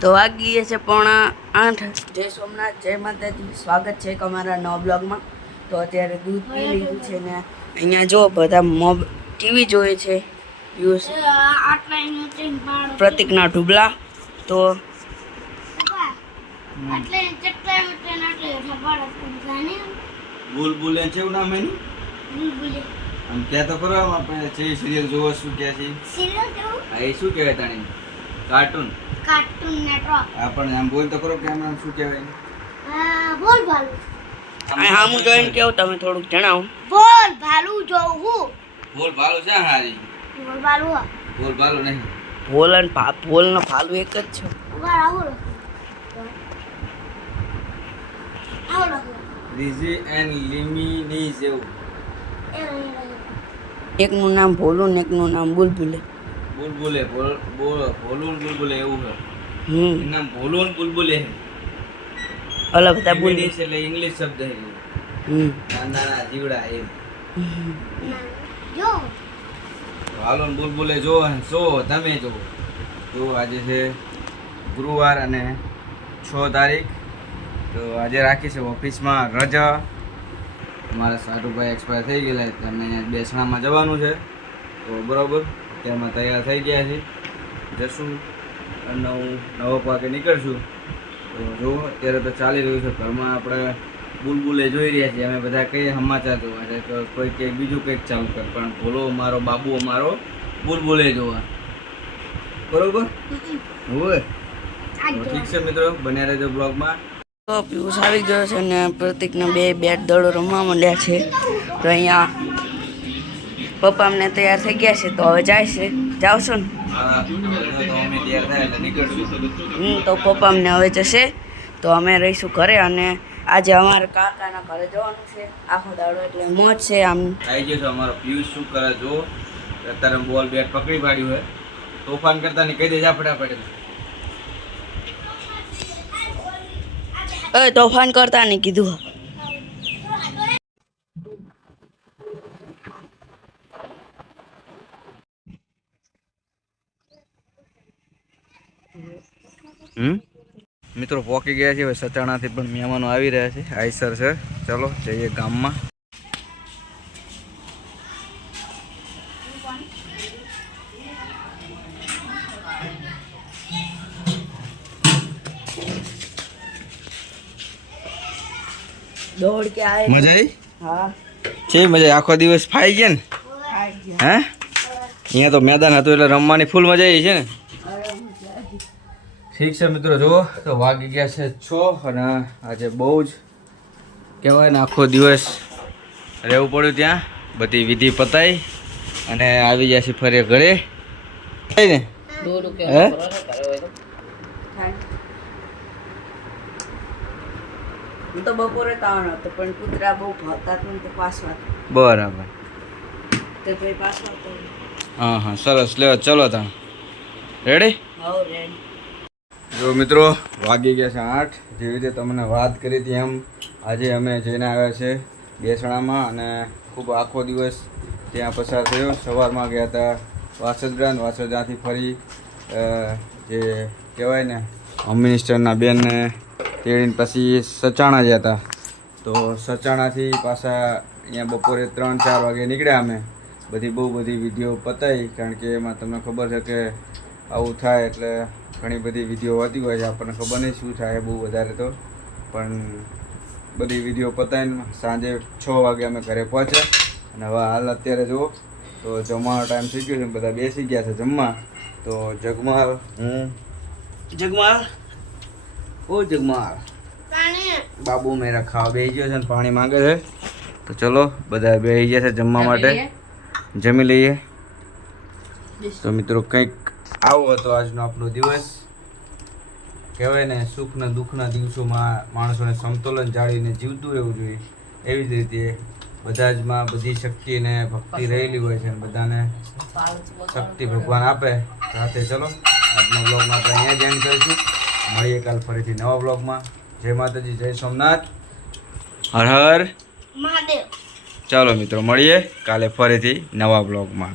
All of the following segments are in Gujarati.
તો વાગી ગયા છે પોણા આઠ. જય સોમનાથ જય માતાજી. સ્વાગત છે અમારા નવા બ્લોગમાં. તો અત્યારે દૂધ પી લીધું છે ને અહીંયા જો બધા મોબ ટીવી જોઈએ છે. યુસ પ્રતિકના ઢુબલા. તો બુલબુલ છે એવું નામ એનું? આમ ક્યાં તો ખરો આમ આપણે છે સિરિયલ જોવો શું કે છે? હા એ શું કહેવાય તાણી કાર્ટૂન કાર્ટૂન નેટવર્ક આપણને આમ બોલ તો કરો કે આમ શું કહેવાય? બોલ ભાલુ. અહીં હામું જોઈને કેવું? તમે થોડુંક જણાવો. બોલ ભાલુ જોવું બોલ ભાલુ છે હારી. બોલ ભાલુ બોલ ભાલુ નહીં. બોલ અને બોલ ભોલનો ભાલુ એક જ છે. ઊભા આવો આવો લીઝી એન્ડ લીમીની જેવું એકનું નામ ભોલું ને એકનું નામ બુલબુલે. બુલબુલે બોલ બોલ ભોલું બુલબુલે એવું છે. હમ. નામ ભોલું ને બુલબુલે છે. ઓલા બધા એટલે ઇંગ્લિશ શબ્દ છે હમ. નાના જીવડા એમ જો. હાલો બુલબુલે જો સો તમે જો. જો આજે છે ગુરુવાર અને છ તારીખ. તો આજે રાખી છે ઓફિસમાં રજા. મારા સાટુભાઈ એક્સપાયર થઈ ગયેલા એટલે અમે બેસણામાં જવાનું છે. તો બરાબર. તેમાં તૈયાર થઈ ગયા છે. જશું હું નવા પાકે નીકળશું. તો જો અત્યારે તો ચાલી રહ્યું છે. ઘરમાં આપણે બુલબુલે જોઈ રહ્યા છીએ. અમે બધા કઈ સમાચાર જોવા. છે તો કોઈ કંઈક બીજું કંઈક ચાલુ કર. પણ ભોલો મારો બાબુ અમારો બુલબુલે જોવા. બરોબર? હોય ઠીક છે મિત્રો, બન્યા રહેજો બ્લોગમાં. તો પિયુષ આવી ગયો છે અને પ્રતિકના બે બેટ દળો રમવા માંડ્યા છે. તો અહીંયા પપ્પા અમને તૈયાર થઈ ગયા છે તો હવે જાય છે. જાવશો ને? હા તો પપ્પા અમને હવે જશે. તો અમે રહીશું ઘરે અને આજે અમારે કાકાના ઘરે જવાનું છે. આખો દાડો એટલે મોજ છે આમ. આવી ગયો છે અમારો પિયુષ શું કરે જો? અત્યારે બોલ બેટ પકડી પાડ્યું હોય તોફાન કરતા કહી દેજા ફટાફટ એ તોફાન કરતા નહીં કીધું. હમ? મિત્રો પોકી ગયા છે હવે સચાણાથી પણ મહેમાનો આવી રહ્યા છે. આઈસર છે. ચલો જઈએ ગામમાં. દોડ કે આવે મજા આવી હા. છે મજા આખો દિવસ ફાઈ ગયા ને? હે? અહીંયા તો મેદાન હતું એટલે રમવાની ફૂલ મજા આવી છે ને? ઠીક છે મિત્રો જુઓ તો વાગી ગયા છે છ અને આજે બહુ જ કહેવાય ને આખો દિવસ રહેવું પડ્યું ત્યાં. બધી વિધિ પતાઈ અને આવી ગયા છે ફરી ઘરે. ને? દોડ કે હે? હું તો બપોરે તાણ હતો પણ કૂતરા બહુ ભાવતા તો પાછવા બરાબર. તો ભાઈ પાછવા હા હા સરસ. લ્યો ચલો તમે રેડી જો મિત્રો, વાગી ગયા છે આઠ. જેવી રીતે તમને વાત કરી હતી એમ, આજે અમે જઈને આવ્યા છે બેસણામાં અને ખૂબ આખો દિવસ ત્યાં પસાર થયો. સવારમાં ગયા હતા વાસદરા વાસદરાથી ફરી જે કહેવાય ને, હોમ મિનિસ્ટરના બેનને તેડીને પછી સચાણા ગયા હતા. તો સચાણાથી પાછા અહીંયા બપોરે ત્રણ ચાર વાગે નીકળ્યા અમે. બધી બહુ બધી વીડિયો પતાવી કારણ કે એમાં તમને ખબર છે કે આવું થાય એટલે ઘણી બધી વિધિઓ હોતી હોય છે આપણને ખબર નહીં શું થાય બહુ વધારે તો. પણ બધી વિધિઓ પતાવીને સાંજે છ વાગે અમે ઘરે પહોંચ્યા. અને હવે હાલ અત્યારે જુઓ તો જમવાનો ટાઈમ થઈ ગયો છે બધા બેસી ગયા છે જમવા. તો જગમાલ હું? જગમાલ? ઓ જગમાલ. બાબુ મેરા ખાવા બેસી ગયો છે ને પાણી માંગે છે. તો ચલો બધા બેસી ગયા છે જમવા માટે. જમી લઈએ. તો મિત્રો કંઈક આવો હતો આજનો આપણો દિવસ. કહેવાય ને સુખના દુઃખના દિવસોમાં માણસોને સમતોલન જાળવીને જીવતું રહેવું જોઈએ. એવી જ રીતે બધા જમાં બધી શક્તિ ને ભક્તિ રહેલી હોય છે બધાને શક્તિ ભગવાન આપે. સાથે ચલો આજનો બ્લોગમાં આપણે અહીંયા જ એન્ડ કરીશું. મળીએ કાલ ફરીથી નવા બ્લોગમાં જય માતાજી જય સોમનાથ. હર હર. મહાદેવ. ચાલો મિત્રો મળીએ કાલે ફરીથી નવા બ્લોગમાં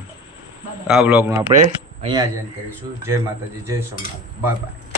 આ બ્લોગમાં આપણે અહીંયા જ એન્ડ કરીશું. જય માતાજી જય સોમનાથ. Bye bye.